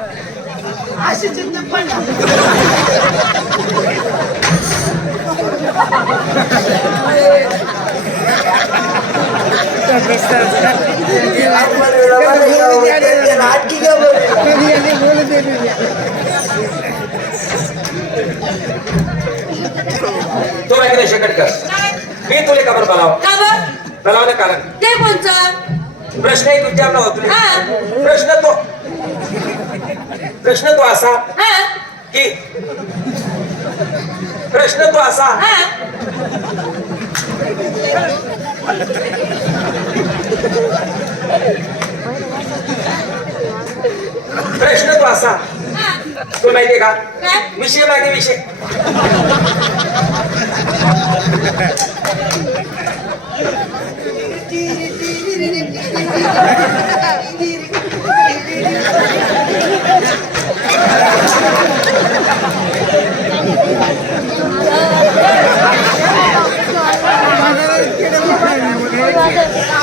अशी चिंता पडला तो ऐकलं शकत का मी तुला खबर बोलाव का बर बोलावलं कारण ते कोणचं प्रश्न एक विचारला होता हा. प्रश्न तो असा हा की प्रश्न तो असा हा प्रश्न तो असा हा तो माहितीये का काय विषय माहिती विषय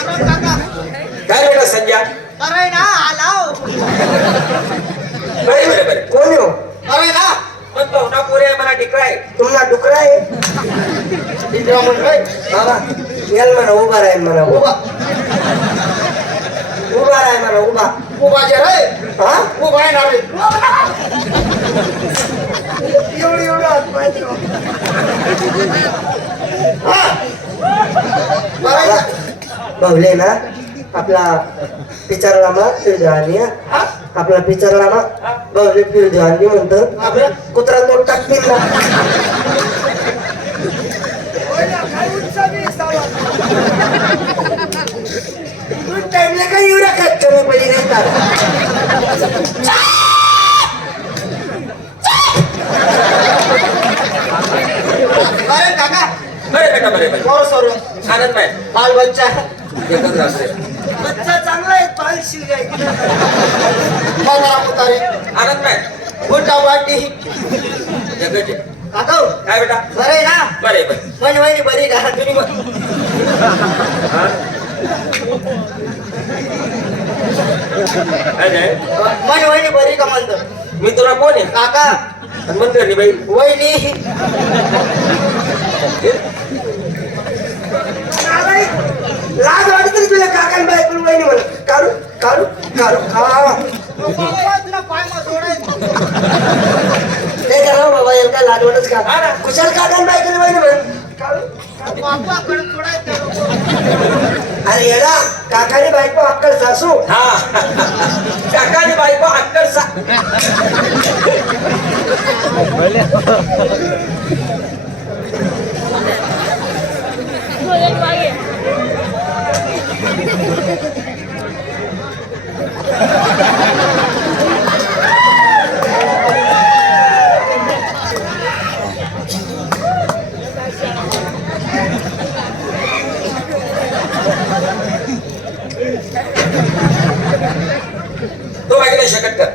काय बेटा संजय अरे ना आलाव बरे बरे बरे कोण हो अरे ना मग पाहुणा पोरे आहे मला डिकरा आहे तुम्हाला डुकरा आहे इंद्रा म्हणतोय बाबा याल म्हणा उभा राहील म्हणा उभा उभा राहील म्हणा उभा उभा जे रे हा उभा आहे ना रे एवढी एवढं हात पाहिजे बहुले ना आपला पिचारला मा फिरदेवानी आपला पिचारला मा बहुले फिरदेवानी म्हणतो आपला कुत्रा तोड टाकतील ना टाइमला काही एवढा खात कमी पडली नाही अरे काका बरे बेटा बरे बरे पोर सोर आनंद माय बाल बच्चा एकच राहते बच्चा चांगला आहे पाल शिलगाय मगरा उतारे आनंद माय मोठा वाटी जगत काका काय बेटा बरे ना बरे बरे मन वहिनी बरी का तुम्ही अजय मन वहिनी बरी का म्हणतो मी तुला कोण आहे काका हनुमंत रे बाई वहिनी लाज वाटत तुला काकान बायकोला वहिनी म्हणत काढू काढू काढू तुला पाय जोडायचं ते करा बाबा याला काय लाज वाटत का हा ना. कुशाल काकान बायकोला वहिनी म्हणत काढू बापाकडे जोडायचं अरे येडा काकाने बायको अक्कल सासू हा काकाने बायको अक्कल सा तो ऐकलं शकत का